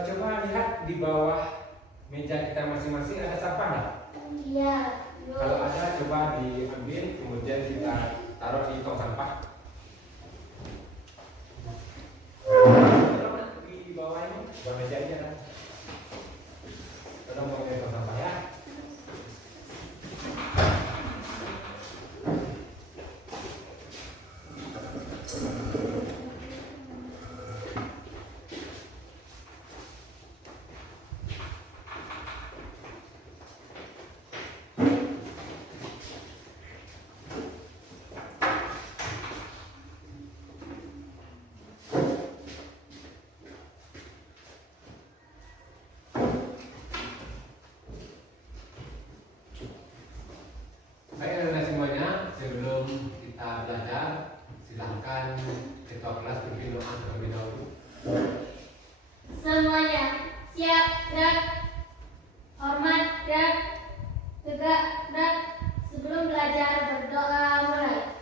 Coba lihat di bawah meja kita masing-masing ada sampah nggak? Iya. Kalau ada coba diambil kemudian kita taruh di tong sampah. Di bawah ini, di bawah meja ini ada. Tolong bawa ke tong sampah ya. Baik anak-anak semuanya, sebelum kita belajar, silahkan ketua kelas pimpin doa terlebih dahulu. Semuanya siap, gerak, hormat, gerak, tegak, gerak. Sebelum belajar berdoa mulai.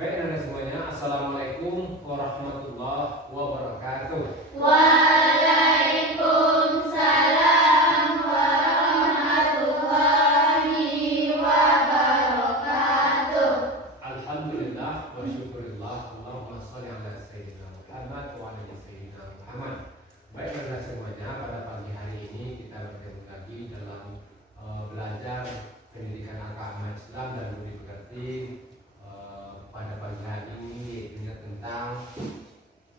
Baik anak-anak semuanya, Assalamualaikum warahmatullahi wabarakatuh. Waalaikumsalam warahmatullahi wabarakatuh. Alhamdulillah wa syukurillah, Allahumma sholli ala sayyidina Muhammad wa ala sayyidina Muhammad. Baik anak-anak semuanya, pada pagi hari ini kita bertemu lagi dalam belajar pendidikan agama Islam dan budi pekerti. Pada pagi hari ini yaitu tentang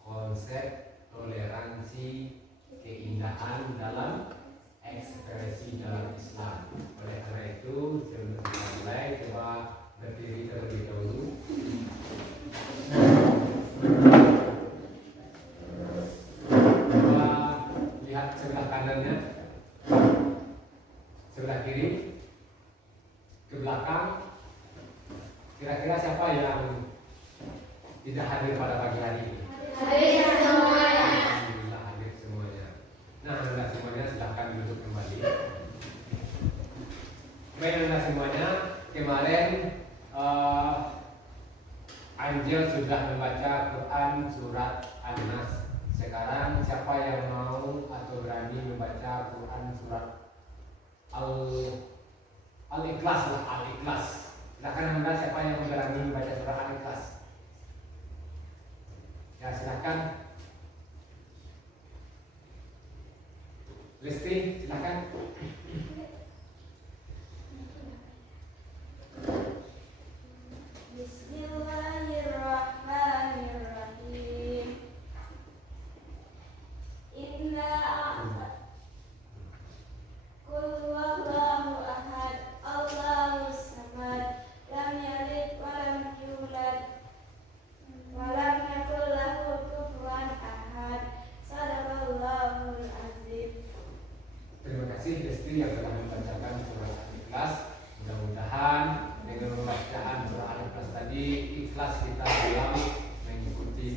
konsep toleransi keindahan dalam ekspresi dalam Islam. Oleh karena itu sebelum kita mulai, coba berdiri terlebih dahulu. Coba lihat sebelah kanannya, sebelah kiri, ke belakang. Kira-kira siapa yang tidak hadir pada pagi hari ini? Hadir semuanya. Alhamdulillah hadir semuanya. Nah, anda semuanya silahkan duduk kembali. Baik anda semuanya, kemarin Angel sudah membaca Quran surat An-Nas. Sekarang siapa yang mau atau berani membaca Quran surat Al-Ikhlas lah, Al-Ikhlas. Silakan anda siapa yang berani membaca surah Al-Ikhlas. Ya silakan. Lesti silakan. Bismillahirrahmanirrahim. Inna Qul huwallahu ahad, Allahus samad, lam yalid wa lam yulad wa lam yakul lahu kufuwan ahad. Shadaqallahul azim. Terima kasih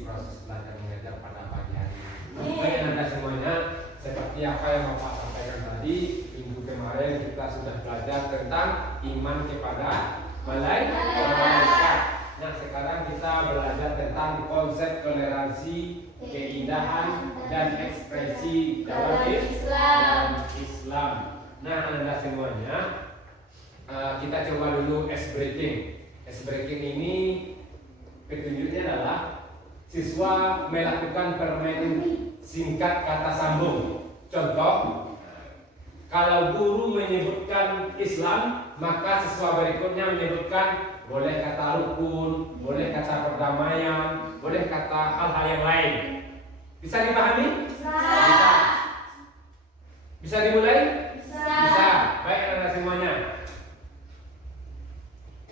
proses belajar mengajar pada pagi hari ini. Baik Anda semuanya, seperti apa yang Bapak sampaikan tadi, minggu kemarin kita sudah belajar tentang iman kepada malaikat. Nah, sekarang kita belajar tentang konsep toleransi, keindahan, dan ekspresi dalam Islam. Nah, Anda semuanya, kita coba dulu ice breaking. Ice breaking ini petunjuknya adalah siswa melakukan permainan singkat kata sambung. Contoh, kalau guru menyebutkan Islam, maka siswa berikutnya menyebutkan boleh kata rukun, boleh kata perdamaian, boleh kata hal-hal yang lain. Bisa dipahami? Bisa. Bisa dimulai? Bisa. Baik Anda semuanya.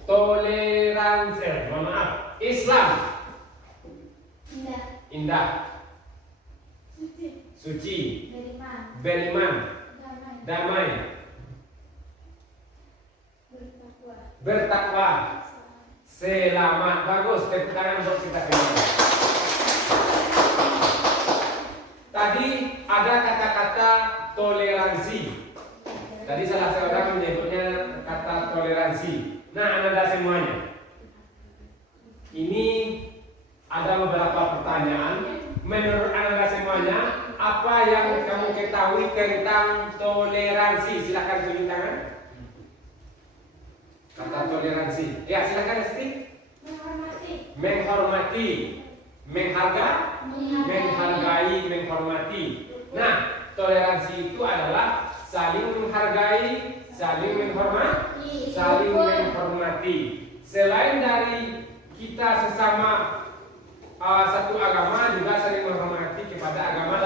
Toleransi, maaf, Islam. Indah. Suci. Beriman. Damai. Bertakwa. Selamat. Bagus. Tepuk tangan untuk kita semua. Tadi ada kata-kata toleransi. Tadi salah seorang menyebutnya kata toleransi. Nah, Anda semuanya, ini ada beberapa pertanyaan. Menurut Anda semuanya, apa yang kamu ketahui tentang toleransi? Silakan tunjuk tangan. Kata toleransi. Ya, silakan Esti. Menghormati. Menghargai, menghormati. Nah, toleransi itu adalah saling menghargai, saling menghormati, saling menghormati. Selain dari kita sesama satu agama, juga saling menghormati kepada agama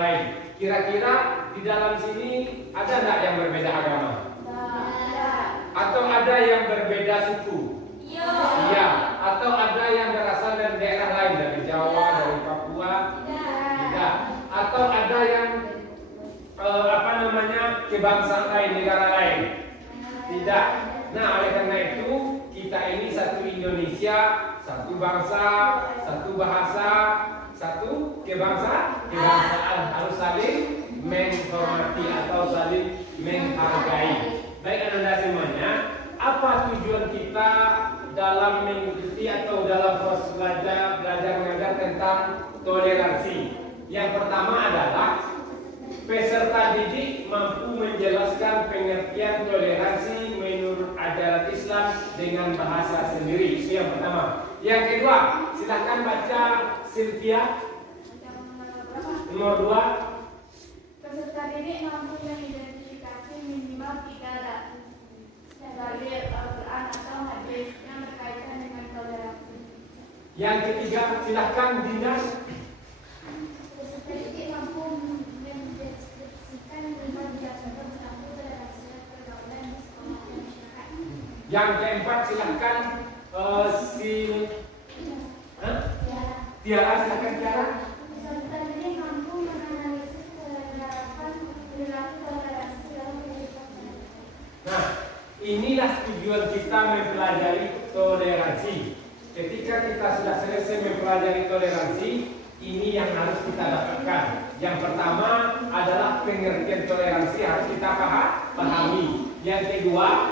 lain. Kira-kira di dalam sini ada enggak yang berbeda agama? Atau ada yang berbeda suku? Iya. Atau ada yang berasal dari daerah lain, dari Jawa, dari Papua? Tidak. Atau ada yang kebangsaan lain, negara lain? Tidak. Nah, oleh karena itu kita ini satu Indonesia, satu bangsa, satu bahasa, satu kebangsaan, harus saling menghormati atau saling menghargai. Baik Anda semuanya, apa tujuan kita dalam mengikuti atau dalam proses belajar mengajar tentang toleransi? Yang pertama adalah peserta didik mampu menjelaskan pengertian toleransi menurut ajaran Islam dengan bahasa sendiri. Itu yang pertama. Yang kedua, silakan baca Sylvia. Nomor 2. Peserta didik mampu mengidentifikasi minimal 3 dalil Al-Quran atau hadis yang berkaitan dengan toleransi. Yang ketiga, silakan Dinda. Peserta didik mampu mendeskripsikan 5 contoh berlaku toleransi dan pergaulan di sekolah dan masyarakat. Yang keempat, silakan Tiara, silakan Tiara. Peserta didik mampu menganalisis penerapan perilaku toleransi dalam kehidupan sehari-hari. Nah, inilah tujuan kita mempelajari toleransi. Ketika kita sudah selesai mempelajari toleransi, ini yang harus kita dapatkan. Yang pertama adalah pengertian toleransi harus kita pahami. Yang kedua,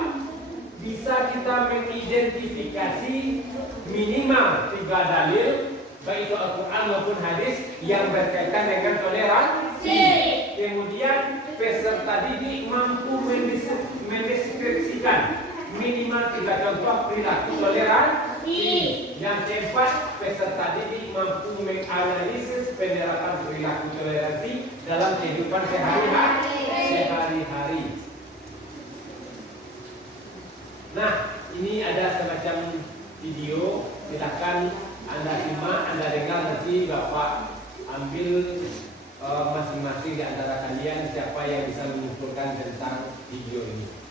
bisa kita mengidentifikasi minimal 3 dalil, baik itu Al-Quran maupun hadis yang berkaitan dengan toleransi. Kemudian peserta didik mampu mendeskripsikan minimal 3 contoh perilaku toleransi. Yang keempat, peserta didik mampu menganalisis penerapan perilaku toleransi dalam kehidupan sehari-hari. Nah, ini ada semacam video, silakan Anda simak, Anda dengar, nanti Bapak ambil masing-masing di antara kalian siapa yang bisa mengumpulkan tentang video ini.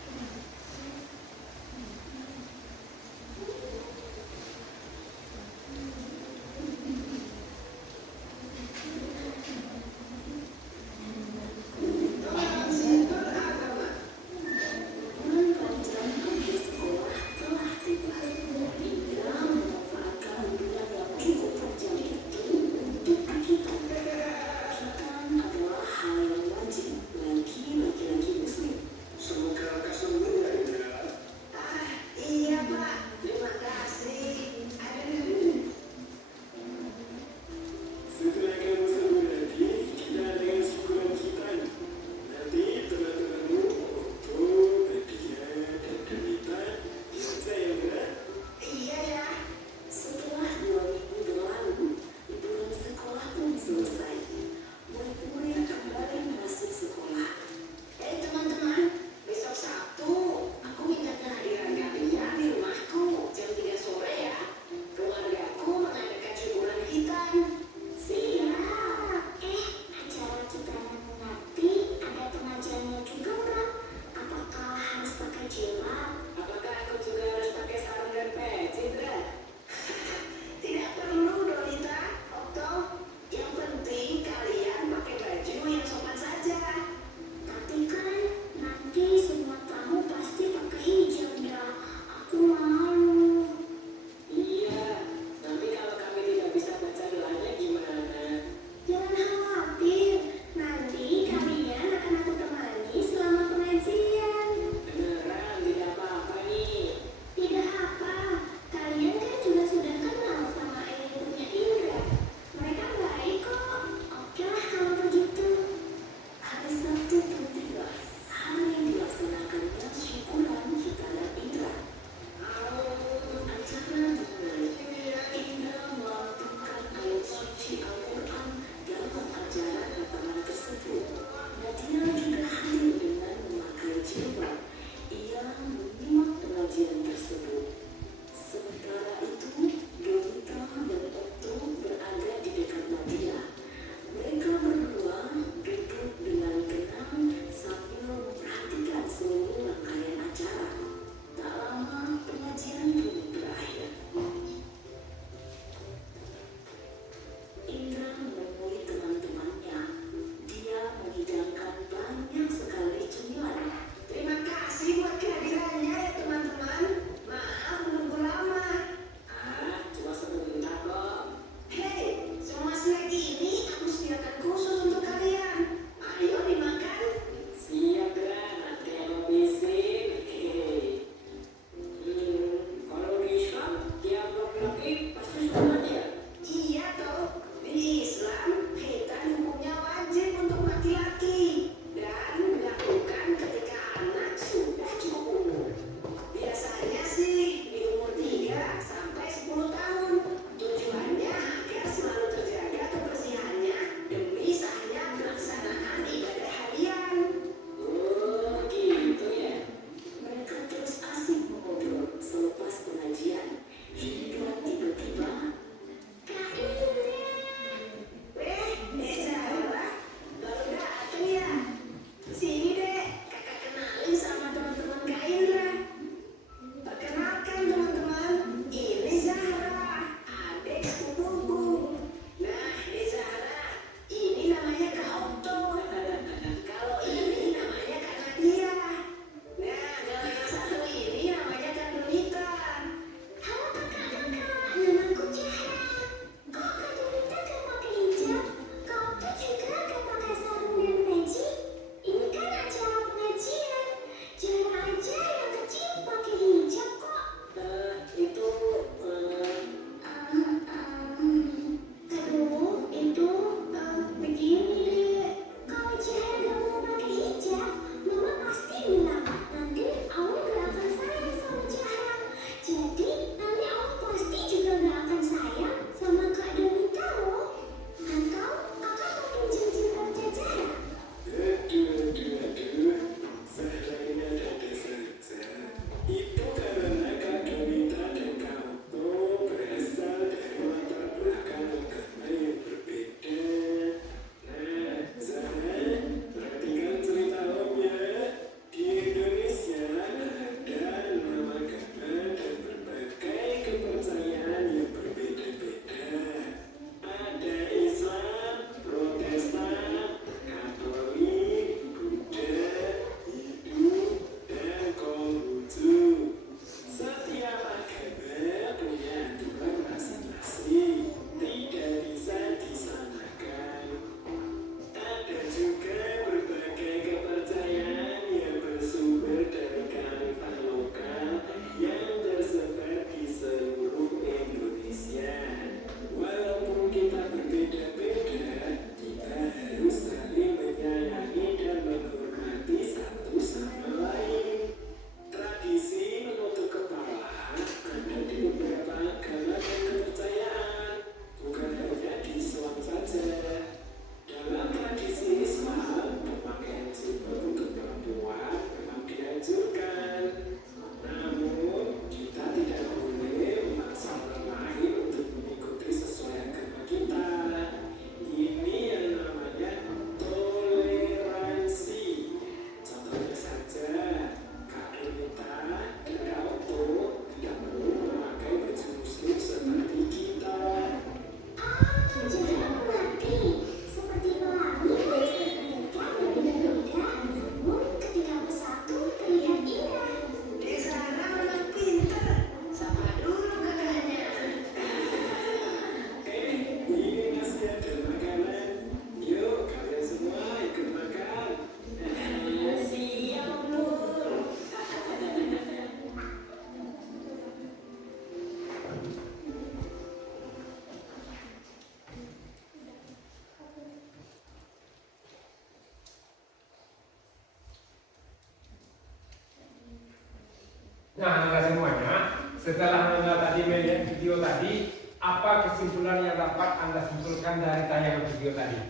dapat Anda simpulkan dari tayangan video tadi?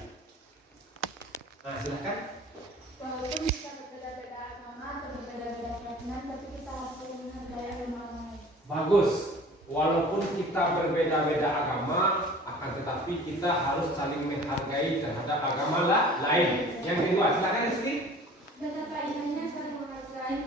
Nah, silakan. Walaupun kita berbeda-beda agama atau berbeda-beda keyakinan, tapi kita harus menghargai orang lain. Bagus. Walaupun kita berbeda-beda agama, akan tetapi kita harus saling menghargai terhadap agama lain. Yang kedua, silakan istri. Betapa indahnya saling menghargai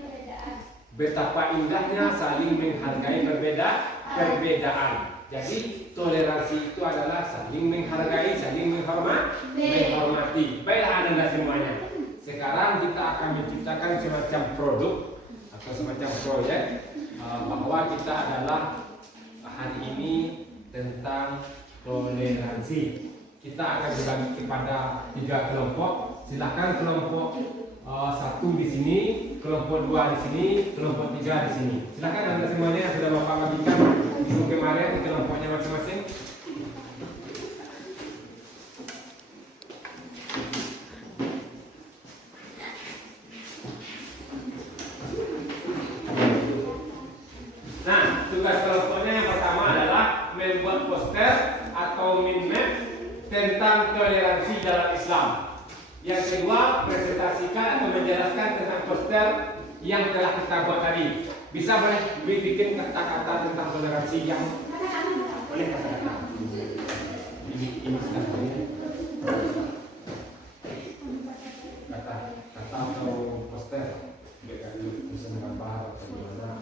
perbedaan. Betapa indahnya saling menghargai perbedaan. Jadi toleransi itu adalah saling menghargai, saling menghormati. Baiklah Anda semuanya. Sekarang kita akan menciptakan semacam produk atau semacam proyek bahwa kita adalah hari ini tentang toleransi. Kita akan dibagi kepada 3 kelompok. Silakan kelompok 1 di sini, kelompok 2 di sini, kelompok 3 di sini. Silakan Anda semuanya yang sudah Bapak bagikan minggu kemarin di kelompoknya masing-masing. Nah, tugas kelompoknya yang pertama adalah membuat poster atau mind map tentang toleransi dalam Islam. Yang kedua, presentasikan atau menjelaskan tentang poster yang telah kita buat tadi. Bisa boleh bikin kata-kata tentang toleransi yang boleh kata-kata. Ini sedang kata atau poster. Bisa menggambar atau gimana?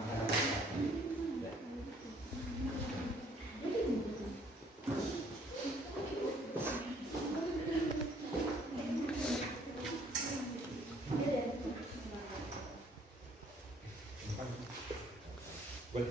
Boleh.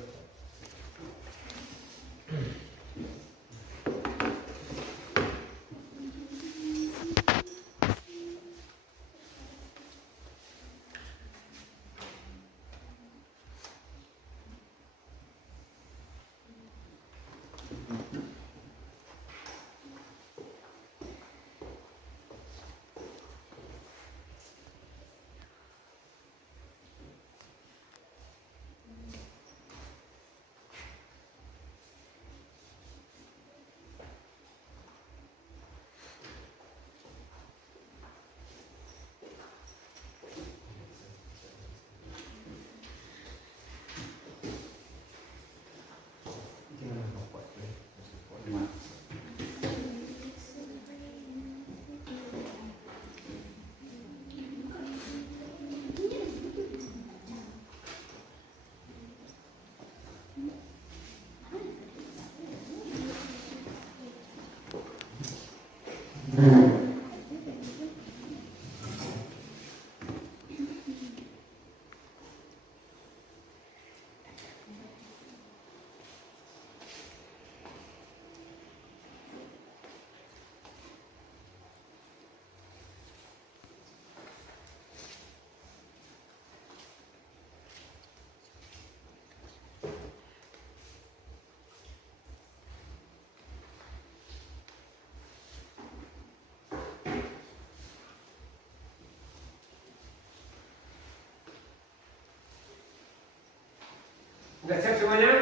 Sudah siap semuanya?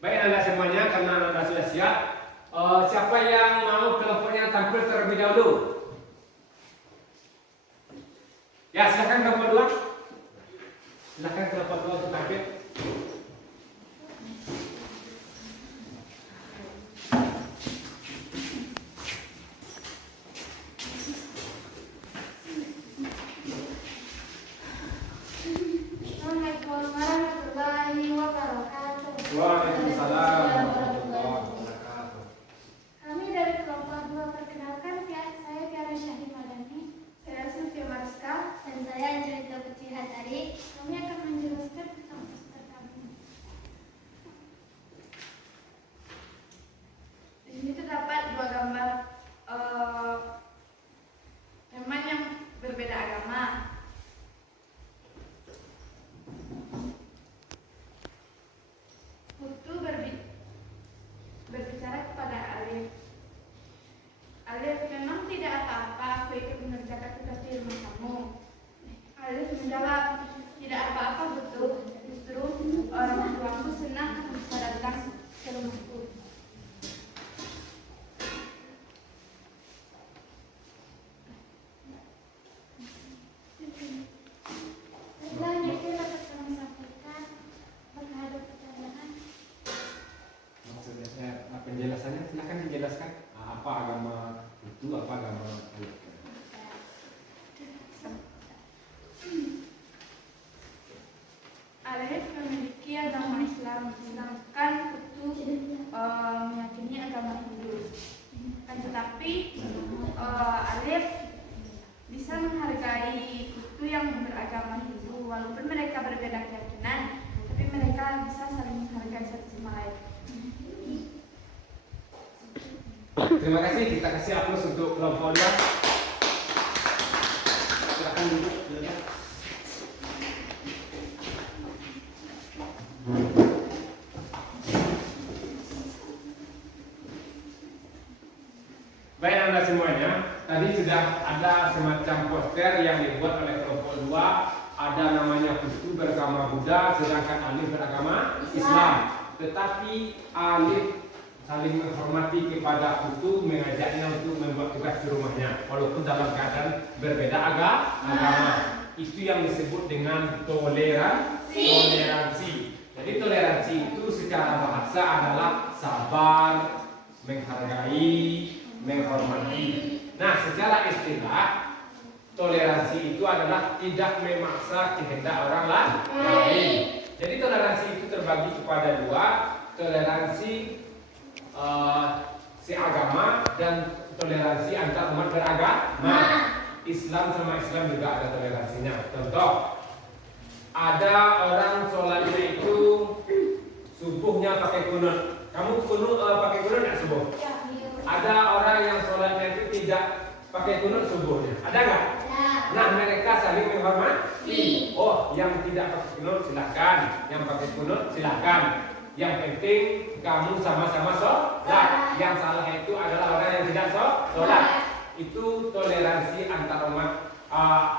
Baik Anda semuanya, karena Anda sudah siap, siapa yang mau kelompoknya tampil terlebih dahulu? Ya, silakan kelompok 2. Silakan kelompok 2 untuk tampil. Waalaikumsalam warahmatullahi wabarakatuh. Kami dari kelompok 2 perkenalkan, saya Tiara Syahid Madani, saya Sylvia Mariska, dan saya Angelita Putri Hatari. Kami akan menjelaskan tentang poster kami. Alif menjawab, tidak apa-apa betul. Justru orang tuaku senang bisa datang ke rumahku. Setelahnya itu dapat kami sampaikan berhadu pertanyaan. Maksudnya penjelasannya silakan dijelaskan apa agama itu, apa agama Alif. Alif memiliki agama Islam, sedangkan Putu meyakini agama Hindu. Tetapi Alif bisa menghargai Putu yang beragama Hindu, walaupun mereka berbeda keyakinan, tapi mereka bisa saling menghargai satu sama lain. Terima kasih, kita kasih aplaus untuk kelompok 2. Silakan duduk. Baik Anda semuanya, tadi sudah ada semacam poster yang dibuat oleh kelompok 2. Ada namanya Putu beragama Buddha, sedangkan Alif beragama Islam. Tetapi Alif saling menghormati kepada Putu, mengajaknya untuk membuat tugas di rumahnya, walaupun dalam keadaan berbeda agama. Itu yang disebut dengan toleransi. Jadi toleransi itu secara bahasa adalah sabar, menghargai, menghormati. Nah, secara istilah toleransi itu adalah tidak memaksa kehendak orang lain. Jadi toleransi itu terbagi kepada 2, toleransi seagama dan toleransi antar umat beragama. Islam sama Islam juga ada toleransinya. Contoh, ada orang sholatnya itu subuhnya pakai kunut. Kamu pakai kunut nggak subuh? Ada orang yang sholatnya itu tidak pakai kunut subuhnya. Ada nggak? Nah, mereka saling menghormati. Oh, yang tidak pakai kunut silakan, yang pakai kunut silakan. Yang penting kamu sama-sama sholat. Yang salah itu adalah orang yang tidak sholat. Itu toleransi antar umat,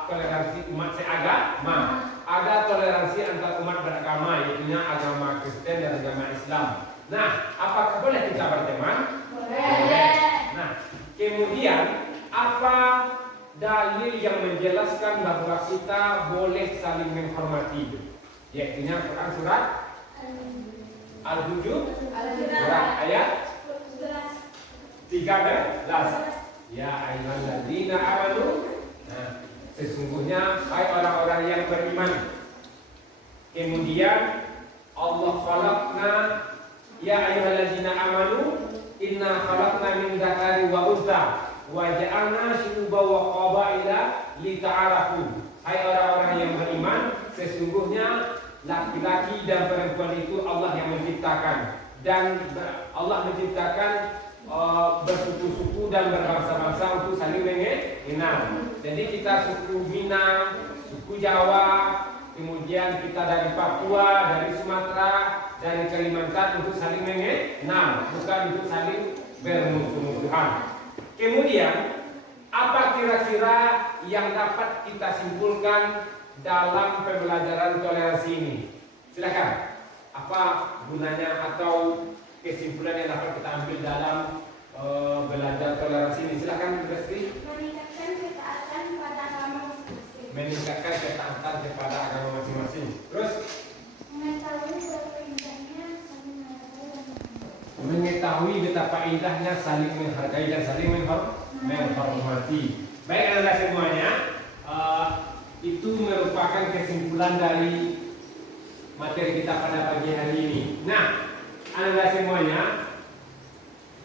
toleransi umat seagama. Ada toleransi antar umat beragama, yaitu agama Kristen dan agama Islam. Nah, apakah boleh kita berteman? Boleh. Nah, kemudian apa dalil yang menjelaskan bahwa kita boleh saling menghormati? Yaitu Quran surat Al-Hujur surat ayat 13. Ya ayyuhalladzina amanu. Nah, sesungguhnya hai orang-orang yang beriman. Kemudian Allah khalaqna ya ayyuhalladzina amanu inna khalaqna min dzakari wa untha wa ja'alna syu'uban wa qabaila lita'arafu. Hai orang-orang yang beriman, sesungguhnya laki-laki dan perempuan itu Allah yang menciptakan, dan Allah menciptakan bersuku-suku dan berbangsa-bangsa untuk saling mengenal. Jadi kita suku Minang, suku Jawa, kemudian kita dari Papua, dari Sumatera, dari Kalimantan untuk saling mengenal, bukan untuk saling bermusuh-musuhan. Kemudian apa kira-kira yang dapat kita simpulkan dalam pembelajaran toleransi ini? Silakan. Apa gunanya atau kesimpulan yang dapat kita ambil dalam belajar toleransi ini? Silakan, Resti. Meningkatkan ketaatan pada agama masing-masing. Meningkatkan ketaatan kepada agama masing-masing. Terus mengetahui betapa indahnya saling menghargai dan saling menghormati. Baik Anda semuanya, itu merupakan kesimpulan dari materi kita pada pagi hari ini. Nah, Anda semuanya,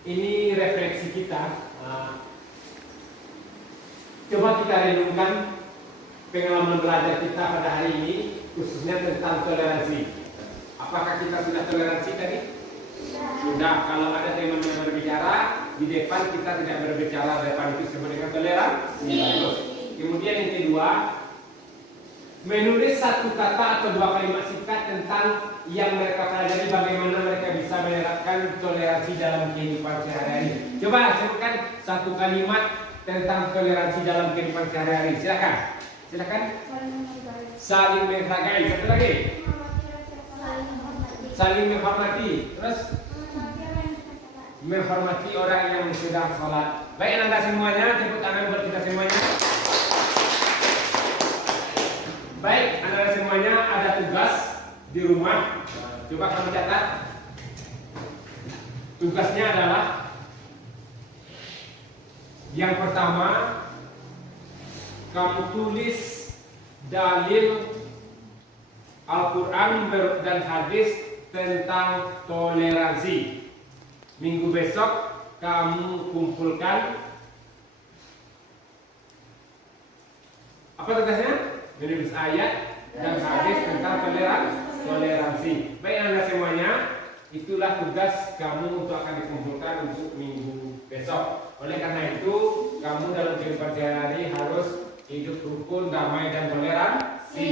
ini refleksi kita. Coba kita renungkan pengalaman belajar kita pada hari ini, khususnya tentang toleransi. Apakah kita sudah toleransi tadi? Sudah. Kalau ada teman yang berbicara di depan, kita tidak berbicara di depan, itu disebut dengan toleransi. Kemudian yang kedua, menulis satu kata atau 2 kalimat singkat tentang yang mereka pelajari, bagaimana mereka bisa menerapkan toleransi dalam kehidupan sehari-hari. Coba sebutkan 1 kalimat tentang toleransi dalam kehidupan sehari-hari. Silakan. Silakan. Saling menghargai. Saling menghargai. Satu lagi. Saling menghormati. Saling menghormati. Terus menghormati orang yang sedang sholat. Baik anak semuanya, tepuk tangan buat kita semuanya. Baik anak semuanya, ada tugas di rumah. Coba kamu catat. Tugasnya adalah yang pertama, kamu tulis dalil Al-Quran dan hadis tentang toleransi. Minggu besok kamu kumpulkan apa tugasnya? Menulis ayat dan hadis tentang toleransi. Baik anda semuanya, itulah tugas kamu untuk akan dikumpulkan untuk minggu besok. Oleh karena itu, kamu dalam kehidupan sehari-hari harus hidup rukun, damai dan toleransi.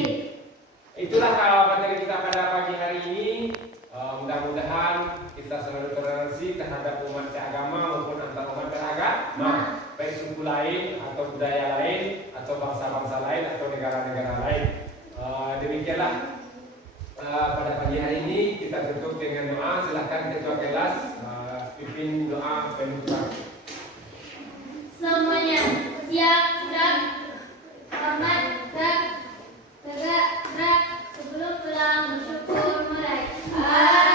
Itulah materi kita pada pagi hari ini. Mudah-mudahan kita selalu toleransi terhadap umat seagama maupun antar umat beragama, baik suku lain atau budaya lain atau bangsa-bangsa lain atau negara-negara lain. Demikianlah pada pagi hari ini kita tutup dengan doa. Silakan ketua kelas pimpin doa penutupan. Semuanya siap, gerak, hormat, gerak, tegak, gerak, sebelum pulang bersyukur mulai. Silakan.